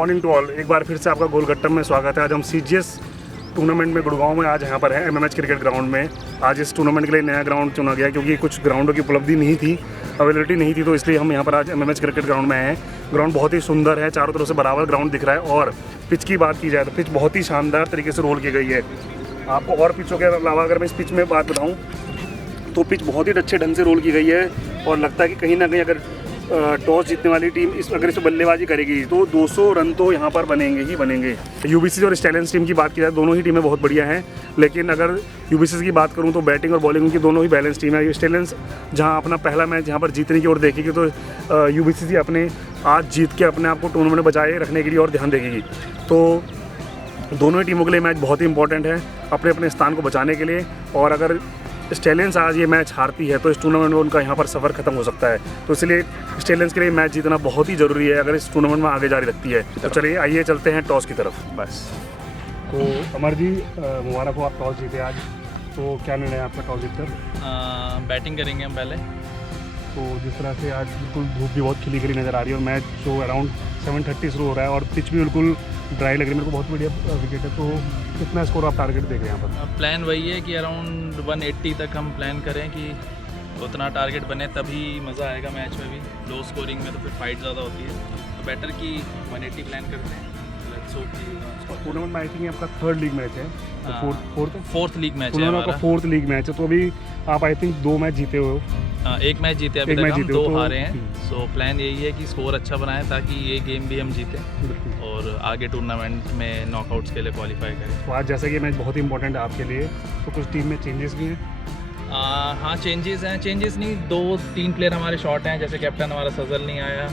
Morning to all. एक बार फिर से आपका गोलगट्टम में स्वागत है। आज हम सीजीएस टूर्नामेंट में गुड़गांव में आज यहाँ पर है एमएमएच क्रिकेट ग्राउंड में। आज इस टूर्नामेंट के लिए नया ग्राउंड चुना गया क्योंकि कुछ ग्राउंडों की उपलब्धि नहीं थी, अवेलेबिलिटी नहीं थी, तो इसलिए हम यहाँ पर आज एमएमएच क्रिकेट ग्राउंड में आए हैं। ग्राउंड बहुत ही सुंदर है, चारों तरफ से बराबर ग्राउंड दिख रहा है। और पिच की बात की जाए तो पिच बहुत ही शानदार तरीके से रोल की गई है। आपको और पिचों के अलावा अगर मैं इस पिच में बात बताऊँ तो पिच बहुत ही अच्छे ढंग से रोल की गई है और लगता है कि कहीं ना कहीं अगर टॉस जीतने वाली टीम अगर इस बल्लेबाजी करेगी तो 200 रन तो यहाँ पर बनेंगे ही बनेंगे। यूबीसी और स्टैलियंस टीम की बात की जाए दोनों ही टीमें बहुत बढ़िया हैं, लेकिन अगर यूबीसी की बात करूँ तो बैटिंग और बॉलिंग की दोनों ही बैलेंस टीम है। स्टैलियंस जहाँ अपना पहला मैच यहाँ पर जीतने की ओर देखेगी तो यूबीसी अपने आज जीत के अपने आप को टूर्नामेंट में बचाए रखने के लिए और ध्यान देखेगी। तो दोनों ही टीमों के लिए मैच बहुत ही इंपॉर्टेंट है अपने अपने स्थान को बचाने के लिए। और अगर स्टैलियंस आज ये मैच हारती है तो इस टूर्नामेंट में उनका यहाँ पर सफ़र खत्म हो सकता है। तो इसलिए स्टैलियंस के लिए मैच जीतना बहुत ही ज़रूरी है अगर इस टूर्नामेंट में आगे जारी रखती है। तो चलिए आइए चलते हैं टॉस की तरफ। बस तो अमर जी मुबारक हो, आप टॉस जीते आज। तो क्या निर्णय है आपका टॉस जीतकर? बैटिंग करेंगे हम पहले। तो जिस तरह से आज बिल्कुल धूप भी बहुत खिली खिली नज़र आ रही है और मैच जो अराउंड 7:30 शुरू हो रहा है और पिच भी बिल्कुल ड्राई लग रही है, मेरे को बहुत बढ़िया विकेट है। तो कितना स्कोर आप टारगेट देख रहे हैं यहाँ पर? प्लान वही है कि अराउंड 180 तक हम प्लान करें कि उतना टारगेट बने, तभी मज़ा आएगा मैच में भी। लो स्कोरिंग में तो फिर फाइट ज़्यादा होती है, तो बेटर कि 180 प्लान करते हैं। टूर्नामेंट में आई थिंक आपका थर्ड लीग मैच है, फोर्थ लीग मैच है हमारा। फोर्थ लीग मैच है, तो अभी आप आई थिंक 2 मैच जीते हुए हो। एक मैच जीते अभी तक हम, 2 हारे हैं। सो प्लान यही है कि स्कोर अच्छा बनाएं ताकि ये गेम भी हम जीतें और आगे टूर्नामेंट में नॉकआउट्स के लिए क्वालिफाई करें। तो आज जैसा कि मैच बहुत ही इंपॉर्टेंट है आपके लिए, तो कुछ टीम में चेंजेस भी हैं? हाँ चेंजेस हैं, चेंजेस नहीं, 2-3 प्लेयर हमारे शॉर्ट हैं। जैसे कैप्टन हमारा सजल नहीं आया,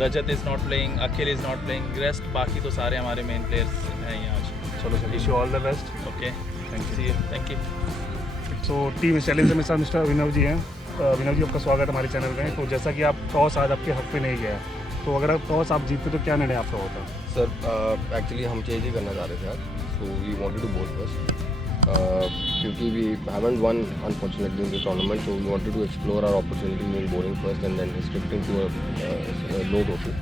Rajat is not playing, Akhil is not playing, rest बाकी तो सारे हमारे मेन प्लेयर्स हैं यहाँ आज। चलो sir, wish you all the best. Okay, thank you. So team stallions में साथ मिस्टर अभिनव जी हैं। अभिनव जी, आपका स्वागत है हमारे चैनल में। तो जैसा कि आप टॉस आज आपके हक पे नहीं गया, तो अगर टॉस आप जीतते तो क्या निर्णय आपका होता? सर एक्चुअली हम चेंज ही करना चाह रहे थे आज, so we wanted to bowl first क्योंकि we haven't won unfortunately in the tournament, so we wanted to explore our opportunity in bowling first and then restricting to a low total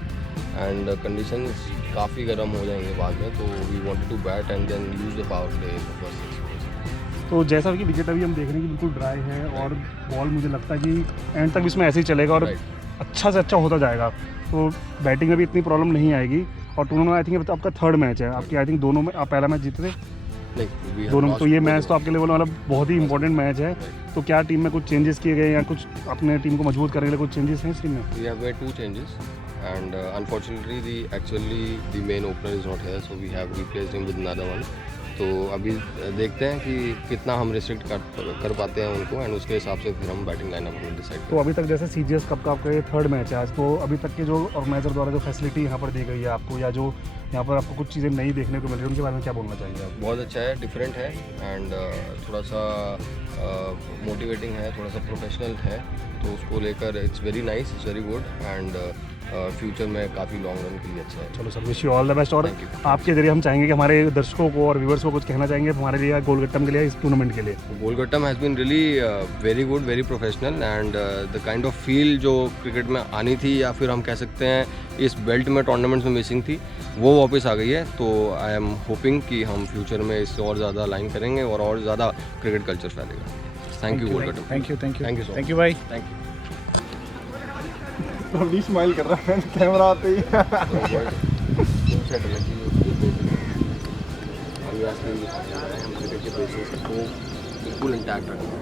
and conditions काफ़ी गर्म हो जाएंगे बाद में, तो we wanted to bat and then use the power play in the first 6 overs। तो जैसा कि विकेट अभी हम देख रहे हैं कि बिल्कुल ड्राई है और बॉल मुझे लगता है कि एंड तक इसमें ऐसे ही चलेगा और अच्छा से अच्छा होता जाएगा, तो बैटिंग में भी इतनी प्रॉब्लम नहीं आएगी। और टूर्नामेंट आई थिंक आपका थर्ड मैच है आपकी, आई थिंक दोनों में आप पहला मैच जीते थे नहीं दोनों, तो ये मैच तो आपके लिए मतलब बहुत ही इंपॉर्टेंट मैच है। तो क्या टीम में कुछ चेंजेस किए गए या कुछ अपने टीम को मजबूत करने के लिए कुछ चेंजेस हैं इस टीम में? We have made 2 changes and unfortunately the main opener is not here, so we have replaced him with another one। तो अभी देखते हैं कि कितना हम रिस्ट्रिक्ट कर पाते हैं उनको एंड उसके हिसाब से फिर हम बैटिंग लाइनअप को डिसाइड। तो अभी तक जैसे सीजीएस कप का आपका ये थर्ड मैच है आज, तो अभी तक के जो ऑर्गेनाइजर द्वारा जो फैसिलिटी यहाँ पर दी गई है आपको, या जो यहाँ पर आपको कुछ चीज़ें नई देखने को मिल रही है, उनके बारे में क्या बोलना चाहिए आप? बहुत अच्छा है, डिफरेंट है एंड थोड़ा सा मोटिवेटिंग है, थोड़ा सा प्रोफेशनल है, तो उसको लेकर it's very nice, it's very good and future में काफ़ी लॉन्ग रन के लिए अच्छा है। चलो sir, wish you all the best. और आपके जरिए हम चाहेंगे कि हमारे दर्शकों को और व्यूवर्स को कुछ कहना चाहेंगे हमारे लिए गोलगट्टम के लिए, इस टूर्नामेंट के लिए। Golgattam has been really very good, very professional and the kind of feel जो क्रिकेट में आनी थी या फिर हम कह सकते हैं इस बेल्ट में टूर्नामेंट्स में मिसिंग थी, वो वापस आ गई है। तो आई एम होपिंग कि हम फ्यूचर में इससे और ज़्यादा लाइन करेंगे और ज़्यादा क्रिकेट कल्चर फैलेगा। Thank you Golgattam. Thank you thank you भाई। Thank you. अभी स्माइल कर रहा है कैमरा आते ही। बिल्कुल इंटैक्ट रखेंगे,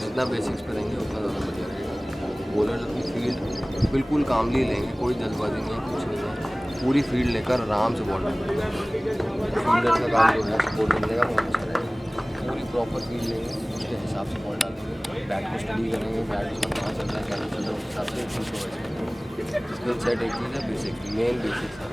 जितना बेसिक्स पे रहेंगे उतना ज़्यादा बढ़िया रहेगा। बॉलर्स अपनी फील्ड बिल्कुल कामली लेंगे, कोई जल्दबाजी नहीं है, कुछ नहीं है, पूरी फील्ड लेकर आराम से बॉल डालेंगे। फील्डर का काम जो है सपोर्ट करने का बहुत अच्छा रहेगा, पूरी प्रॉपर फील्ड लेंगे, उसके हिसाब से बॉल डालेंगे, बैट को स्टडी करेंगे, बैट उसका कहाँ चल रहा है क्या नहीं चल रहा है, उस हिसाब से प्रोवाइड करेंगे। स्किल सेट एक चीज़ है, बेसिक मेन बेसिक्स है।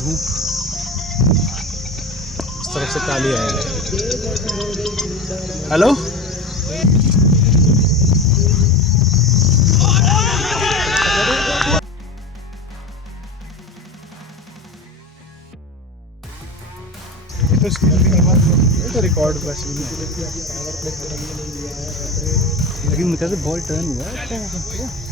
धूप इस तरफ से काली है। हेलो तो रिकॉर्ड बस लेकिन मुझे तो बॉल टर्न हुआ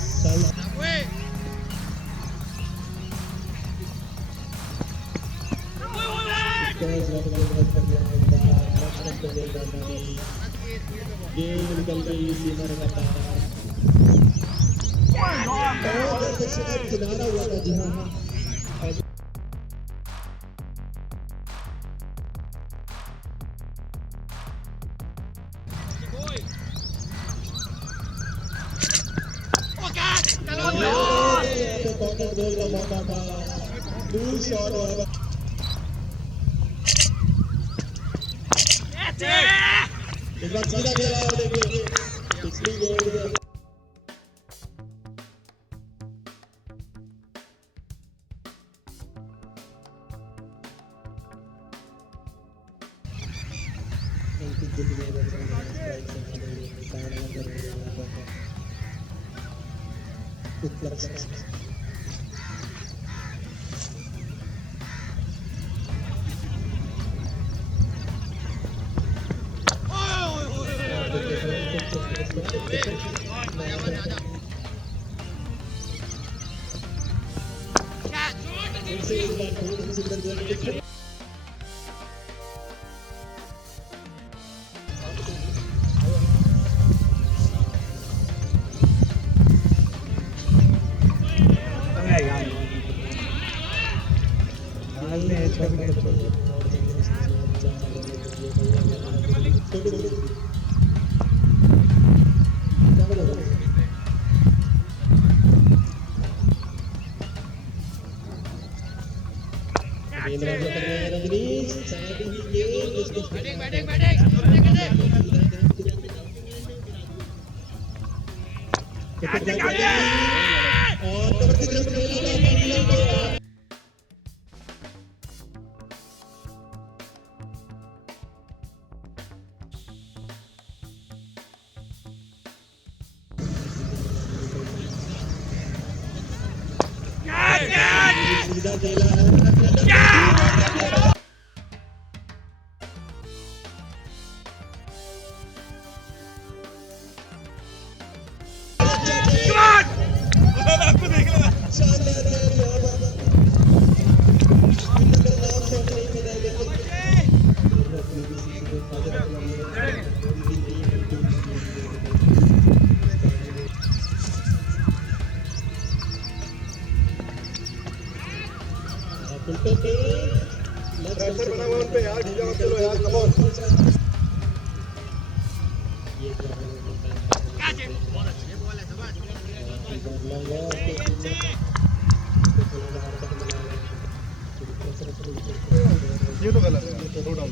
ये तो गलत है, नो डाउट।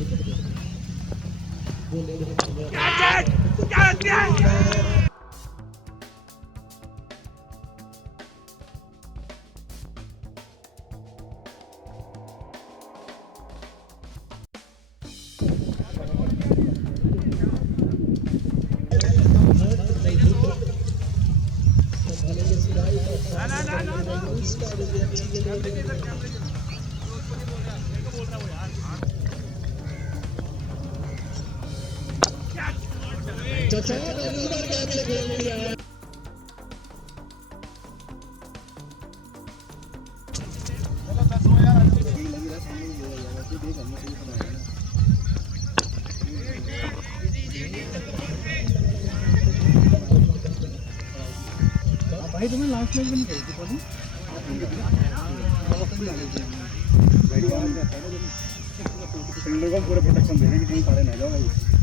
भाई तुम्हें लास्ट में भी नहीं कही थी कभी? इन लोगों को पूरा प्रोटेक्शन देने की कहीं सारे नहीं जाओ भाई।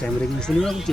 कैमरे की सुनिए कुछ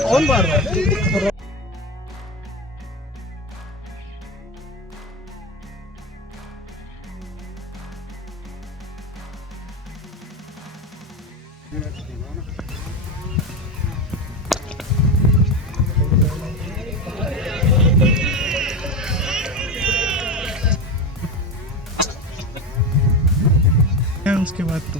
कौन मार रहा है? उसके बाद तो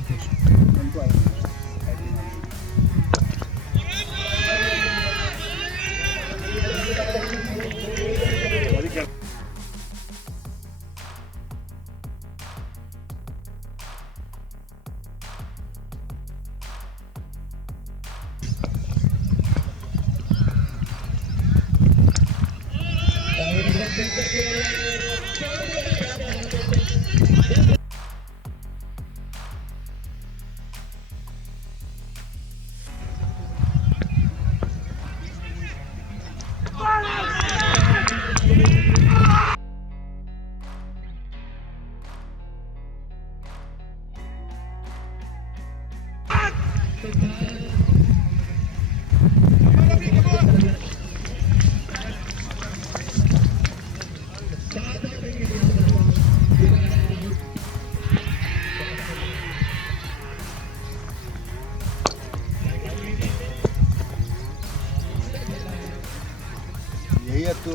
यही है तो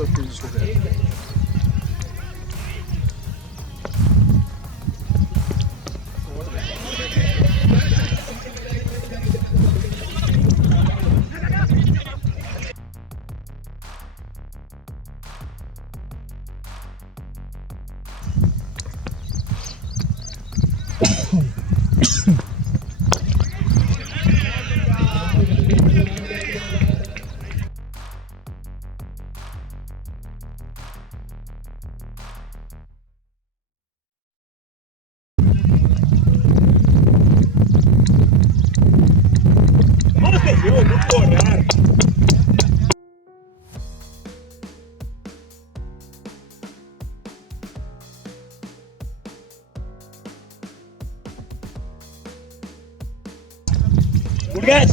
गुड कैच।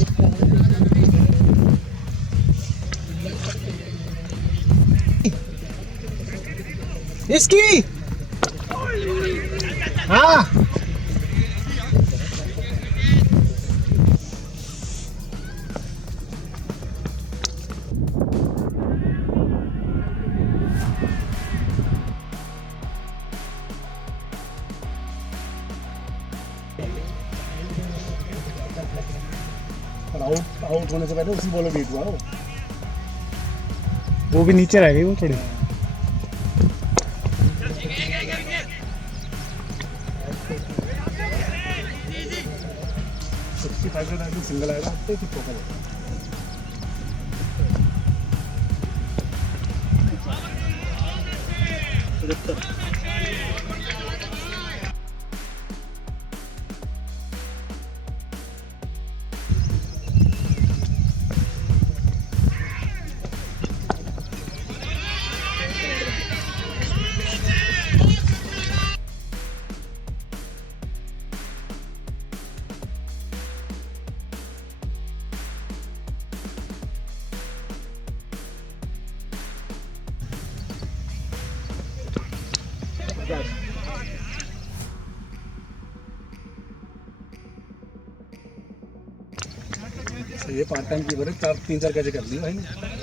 इसकी हाँ आउट आउट होने से पहले उसी बॉल में बीट हुआ वो भी नीचे रह गई वो थोड़ी। सिंगल आएगा तो फिर फोकल ये पार्ट टाइम की 3-4 कैचे कर ली भाई ने।